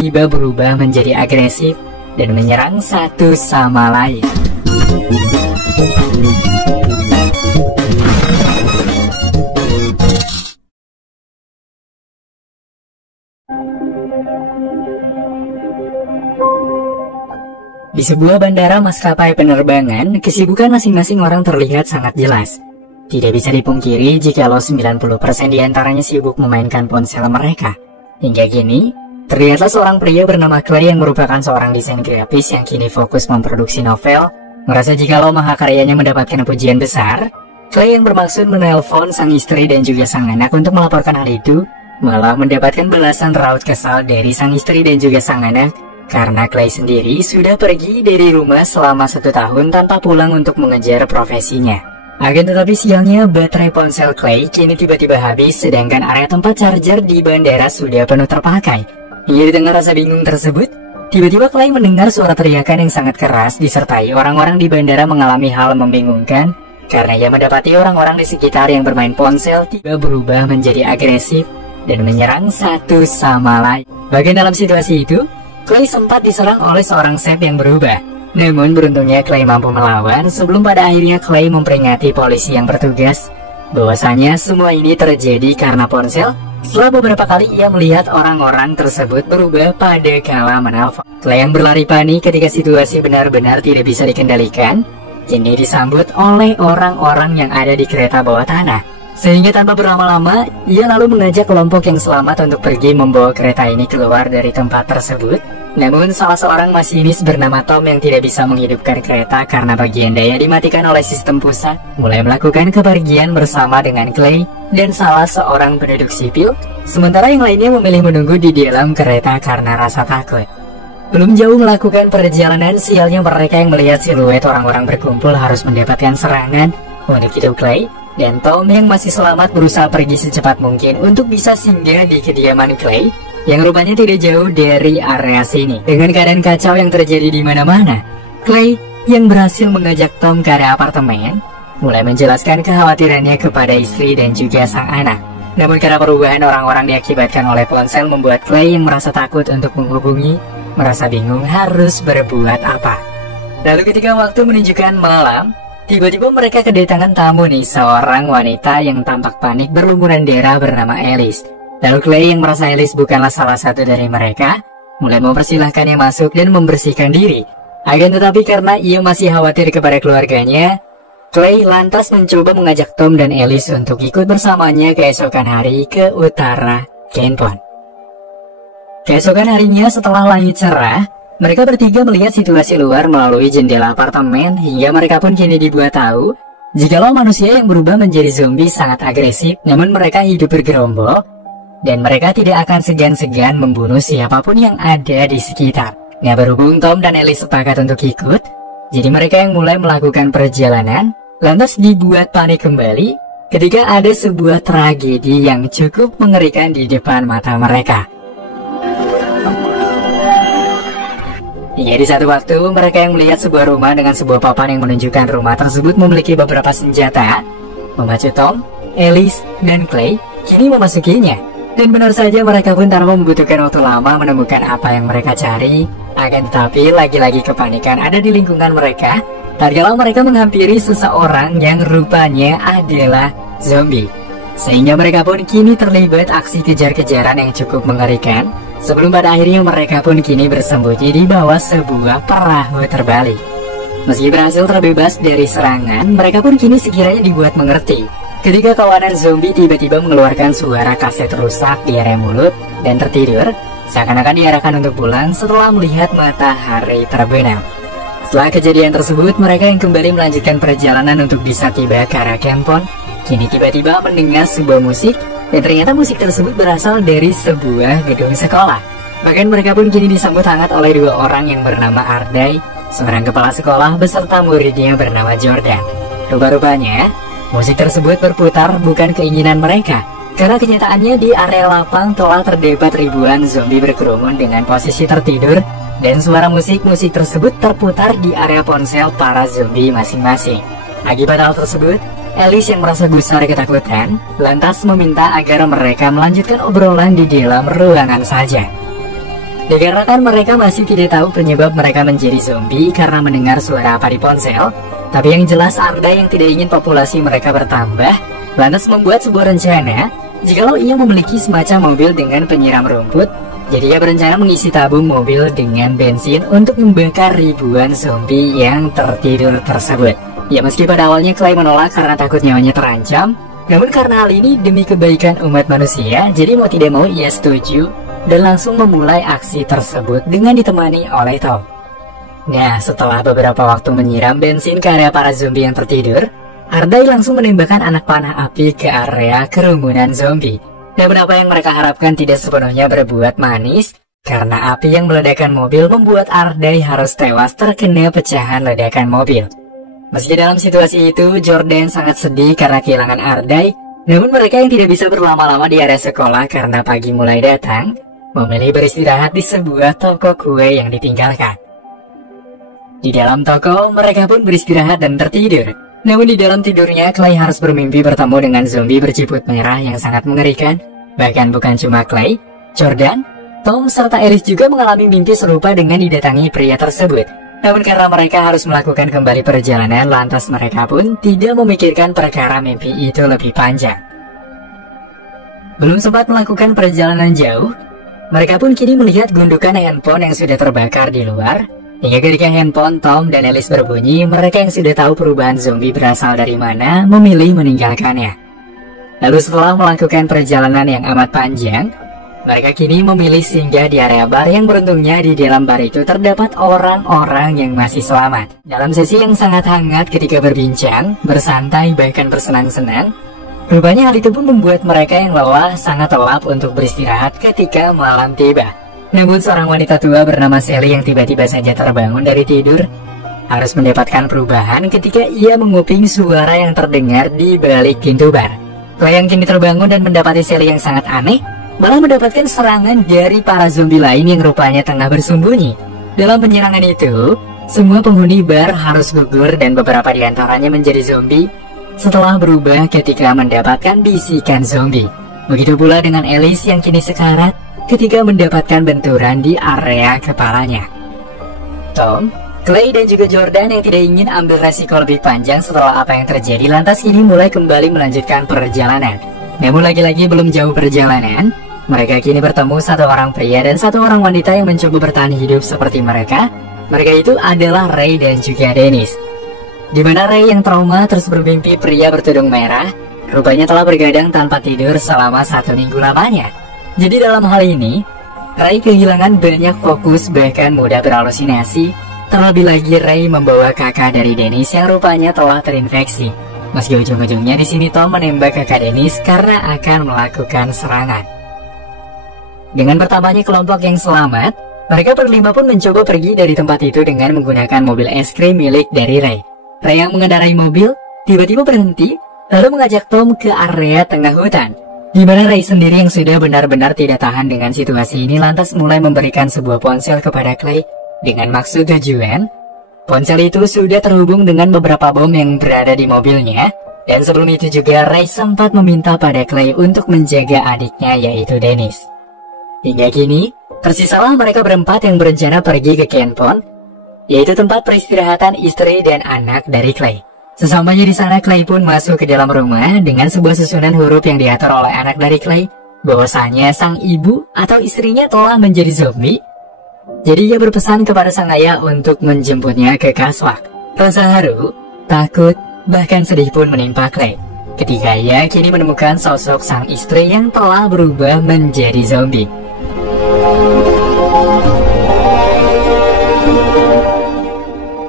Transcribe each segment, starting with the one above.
tiba berubah menjadi agresif dan menyerang satu sama lain. Di sebuah bandara maskapai penerbangan, kesibukan masing-masing orang terlihat sangat jelas. Tidak bisa dipungkiri jikalau 90% diantaranya sibuk memainkan ponsel mereka. Hingga kini, terlihatlah seorang pria bernama Clay yang merupakan seorang desain grafis yang kini fokus memproduksi novel. Merasa jikalau mahakaryanya mendapatkan pujian besar, Clay yang bermaksud menelpon sang istri dan juga sang anak untuk melaporkan hal itu, malah mendapatkan balasan raut kesal dari sang istri dan juga sang anak, karena Clay sendiri sudah pergi dari rumah selama 1 tahun tanpa pulang untuk mengejar profesinya. Akan tetapi sialnya baterai ponsel Clay kini tiba-tiba habis, sedangkan area tempat charger di bandara sudah penuh terpakai. Hingga di tengah rasa bingung tersebut, tiba-tiba Clay mendengar suara teriakan yang sangat keras disertai orang-orang di bandara mengalami hal membingungkan karena ia mendapati orang-orang di sekitar yang bermain ponsel tiba berubah menjadi agresif dan menyerang satu sama lain. Bagian dalam situasi itu, Clay sempat diserang oleh seorang chef yang berubah. Namun beruntungnya Clay mampu melawan sebelum pada akhirnya Clay memperingati polisi yang bertugas bahwasanya semua ini terjadi karena ponsel. Setelah beberapa kali ia melihat orang-orang tersebut berubah pada kala menelpon. Clay yang berlari panik ketika situasi benar-benar tidak bisa dikendalikan, kini disambut oleh orang-orang yang ada di kereta bawah tanah. Sehingga tanpa berlama-lama, ia lalu mengajak kelompok yang selamat untuk pergi membawa kereta ini keluar dari tempat tersebut. Namun salah seorang masinis bernama Tom yang tidak bisa menghidupkan kereta karena bagian daya dimatikan oleh sistem pusat, mulai melakukan kepergian bersama dengan Clay dan salah seorang penduduk sipil, sementara yang lainnya memilih menunggu di dalam kereta karena rasa takut. Belum jauh melakukan perjalanan, sialnya mereka yang melihat siluet orang-orang berkumpul harus mendapatkan serangan. Untuk itu Clay dan Tom yang masih selamat berusaha pergi secepat mungkin untuk bisa singgah di kediaman Clay yang rupanya tidak jauh dari area sini. Dengan keadaan kacau yang terjadi di mana-mana, Clay yang berhasil mengajak Tom ke area apartemen mulai menjelaskan kekhawatirannya kepada istri dan juga sang anak. Namun karena perubahan orang-orang diakibatkan oleh ponsel membuat Clay yang merasa takut untuk menghubungi, merasa bingung harus berbuat apa. Lalu ketika waktu menunjukkan malam, tiba-tiba mereka kedatangan tamu nih, seorang wanita yang tampak panik berlumuran darah bernama Alice. Lalu Clay yang merasa Alice bukanlah salah satu dari mereka, mulai mempersilahkannya masuk dan membersihkan diri. Akan tetapi karena ia masih khawatir kepada keluarganya, Clay lantas mencoba mengajak Tom dan Alice untuk ikut bersamanya keesokan hari ke utara Kenpon. Keesokan harinya setelah langit cerah, mereka bertiga melihat situasi luar melalui jendela apartemen hingga mereka pun kini dibuat tahu jikalau manusia yang berubah menjadi zombie sangat agresif, namun mereka hidup bergerombol dan mereka tidak akan segan-segan membunuh siapapun yang ada di sekitar. Nah, berhubung Tom dan Ellie sepakat untuk ikut, jadi mereka yang mulai melakukan perjalanan lantas dibuat panik kembali ketika ada sebuah tragedi yang cukup mengerikan di depan mata mereka. Hingga di satu waktu, mereka yang melihat sebuah rumah dengan sebuah papan yang menunjukkan rumah tersebut memiliki beberapa senjata, memacu Tom, Alice, dan Clay kini memasukinya. Dan benar saja mereka pun tanpa membutuhkan waktu lama menemukan apa yang mereka cari. Akan tetapi lagi-lagi kepanikan ada di lingkungan mereka tatkala mereka menghampiri seseorang yang rupanya adalah zombie. Sehingga mereka pun kini terlibat aksi kejar-kejaran yang cukup mengerikan, sebelum pada akhirnya mereka pun kini bersembunyi di bawah sebuah perahu terbalik. Meski berhasil terbebas dari serangan, mereka pun kini sekiranya dibuat mengerti ketika kawanan zombie tiba-tiba mengeluarkan suara kaset rusak di area mulut dan tertidur, seakan-akan diarahkan untuk pulang setelah melihat matahari terbenam. Setelah kejadian tersebut, mereka yang kembali melanjutkan perjalanan untuk bisa tiba ke arah Kenpon, kini tiba-tiba mendengar sebuah musik, dan ternyata musik tersebut berasal dari sebuah gedung sekolah. Bahkan mereka pun kini disambut hangat oleh dua orang yang bernama Ardai, seorang kepala sekolah beserta muridnya bernama Jordan. Rupa-rupanya, musik tersebut berputar bukan keinginan mereka, karena kenyataannya di area lapang telah terdapat ribuan zombie berkerumun dengan posisi tertidur, dan suara musik-musik tersebut terputar di area ponsel para zombie masing-masing. Akibat hal tersebut, Alice yang merasa gusar ketakutan, lantas meminta agar mereka melanjutkan obrolan di dalam ruangan saja. Dikarenakan mereka masih tidak tahu penyebab mereka menjadi zombie karena mendengar suara apa di ponsel, tapi yang jelas Arday yang tidak ingin populasi mereka bertambah, lantas membuat sebuah rencana jikalau ia memiliki semacam mobil dengan penyiram rumput. Jadi ia berencana mengisi tabung mobil dengan bensin untuk membakar ribuan zombie yang tertidur tersebut. Ya meski pada awalnya Clay menolak karena takut nyawanya terancam, namun karena hal ini demi kebaikan umat manusia, jadi mau tidak mau ia setuju dan langsung memulai aksi tersebut dengan ditemani oleh Tom. Nah, setelah beberapa waktu menyiram bensin ke area para zombie yang tertidur, Arday langsung menembakkan anak panah api ke area kerumunan zombie. Namun apa yang mereka harapkan tidak sepenuhnya berbuat manis, karena api yang meledakkan mobil membuat Arday harus tewas terkena pecahan ledakan mobil. Meski dalam situasi itu, Jordan sangat sedih karena kehilangan Arday, namun mereka yang tidak bisa berlama-lama di area sekolah karena pagi mulai datang, memilih beristirahat di sebuah toko kue yang ditinggalkan. Di dalam toko, mereka pun beristirahat dan tertidur. Namun di dalam tidurnya, Clay harus bermimpi bertemu dengan zombie berciput merah yang sangat mengerikan. Bahkan bukan cuma Clay, Jordan, Tom, serta Iris juga mengalami mimpi serupa dengan didatangi pria tersebut. Namun karena mereka harus melakukan kembali perjalanan, lantas mereka pun tidak memikirkan perkara mimpi itu lebih panjang. Belum sempat melakukan perjalanan jauh, mereka pun kini melihat gundukan handphone yang sudah terbakar di luar. Hingga ketika handphone Tom dan Alice berbunyi, mereka yang sudah tahu perubahan zombie berasal dari mana memilih meninggalkannya. Lalu setelah melakukan perjalanan yang amat panjang, mereka kini memilih singgah di area bar yang beruntungnya di dalam bar itu terdapat orang-orang yang masih selamat. Dalam sesi yang sangat hangat ketika berbincang, bersantai, bahkan bersenang-senang, rupanya hal itu pun membuat mereka yang lelah sangat lelap untuk beristirahat ketika malam tiba. Namun seorang wanita tua bernama Sally yang tiba-tiba saja terbangun dari tidur harus mendapatkan perubahan ketika ia menguping suara yang terdengar di balik pintu bar. Clay yang kini terbangun dan mendapati Sally yang sangat aneh, malah mendapatkan serangan dari para zombie lain yang rupanya tengah bersembunyi. Dalam penyerangan itu, semua penghuni bar harus gugur dan beberapa di antaranya menjadi zombie setelah berubah ketika mendapatkan bisikan zombie. Begitu pula dengan Alice yang kini sekarat ketika mendapatkan benturan di area kepalanya. Tom, Clay dan juga Jordan yang tidak ingin ambil resiko lebih panjang setelah apa yang terjadi lantas kini mulai kembali melanjutkan perjalanan. Namun lagi-lagi belum jauh perjalanan, mereka kini bertemu satu orang pria dan satu orang wanita yang mencoba bertahan hidup seperti mereka. Mereka itu adalah Ray dan juga Dennis. Di mana Ray yang trauma terus bermimpi pria bertudung merah, rupanya telah bergadang tanpa tidur selama 1 minggu lamanya. Jadi dalam hal ini, Ray kehilangan banyak fokus bahkan mudah berhalusinasi. Terlebih lagi Ray membawa kakak dari Dennis yang rupanya telah terinfeksi. Meski ujung-ujungnya di sini Tom menembak kakak Dennis karena akan melakukan serangan. Dengan bertambahnya kelompok yang selamat, mereka berlima pun mencoba pergi dari tempat itu dengan menggunakan mobil es krim milik dari Ray. Ray yang mengendarai mobil tiba-tiba berhenti lalu mengajak Tom ke area tengah hutan. Di mana Ray sendiri yang sudah benar-benar tidak tahan dengan situasi ini lantas mulai memberikan sebuah ponsel kepada Clay dengan maksud tujuan. Ponsel itu sudah terhubung dengan beberapa bom yang berada di mobilnya, dan sebelum itu juga Ray sempat meminta pada Clay untuk menjaga adiknya yaitu Dennis. Hingga kini, tersisalah mereka berempat yang berencana pergi ke Kenpon, yaitu tempat peristirahatan istri dan anak dari Clay. Sesamanya di sana, Clay pun masuk ke dalam rumah dengan sebuah susunan huruf yang diatur oleh anak dari Clay, bahwasanya sang ibu atau istrinya telah menjadi zombie. Jadi ia berpesan kepada sang ayah untuk menjemputnya ke Kaswak. Rasa haru, takut, bahkan sedih pun menimpa Clay ketika ia kini menemukan sosok sang istri yang telah berubah menjadi zombie.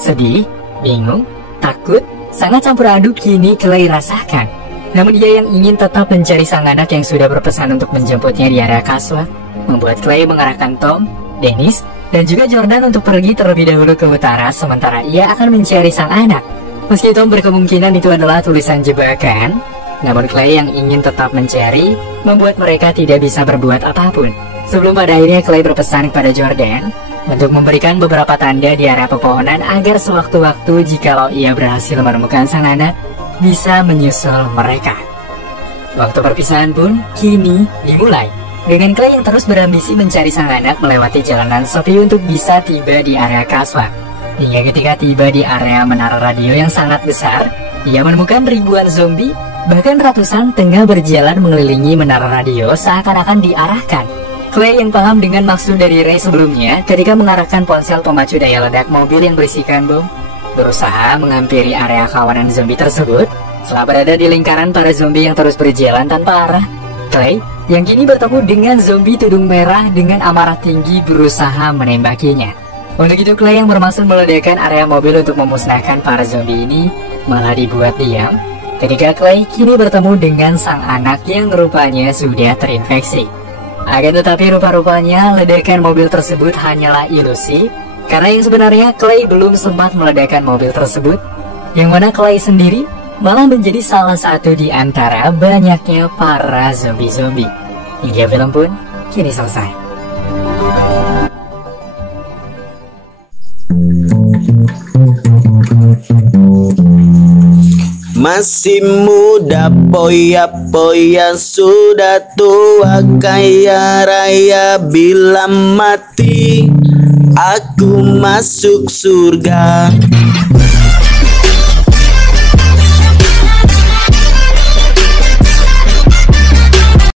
Sedih, bingung, takut, sangat campur aduk kini Clay rasakan. Namun dia yang ingin tetap mencari sang anak yang sudah berpesan untuk menjemputnya di area Kaswak, membuat Clay mengarahkan Tom, Dennis, dan juga Jordan untuk pergi terlebih dahulu ke utara, sementara ia akan mencari sang anak. Meski Tom berkemungkinan itu adalah tulisan jebakan, namun Clay yang ingin tetap mencari, membuat mereka tidak bisa berbuat apapun. Sebelum pada akhirnya Clay berpesan kepada Jordan untuk memberikan beberapa tanda di area pepohonan agar sewaktu-waktu jikalau ia berhasil menemukan sang anak, bisa menyusul mereka. Waktu perpisahan pun kini dimulai. Dengan Clay yang terus berambisi mencari sang anak melewati jalanan sepi untuk bisa tiba di area Kaswa. Hingga ketika tiba di area menara radio yang sangat besar, ia menemukan ribuan zombie, bahkan ratusan tengah berjalan mengelilingi menara radio seakan-akan diarahkan. Clay yang paham dengan maksud dari Ray sebelumnya ketika mengarahkan ponsel pemacu daya ledak mobil yang berisikan bom, berusaha menghampiri area kawanan zombie tersebut. Setelah berada di lingkaran para zombie yang terus berjalan tanpa arah, Clay yang kini bertemu dengan zombie tudung merah dengan amarah tinggi berusaha menembakinya. Untuk itu Clay yang bermaksud meledakkan area mobil untuk memusnahkan para zombie ini malah dibuat diam ketika Clay kini bertemu dengan sang anak yang rupanya sudah terinfeksi. Akan tetapi rupa-rupanya ledakan mobil tersebut hanyalah ilusi, karena yang sebenarnya Clay belum sempat meledakkan mobil tersebut, yang mana Clay sendiri malah menjadi salah satu di antara banyaknya para zombie-zombie. Hingga film pun kini selesai. Masih muda poya-poya, sudah tua kaya raya. Bila mati aku masuk surga.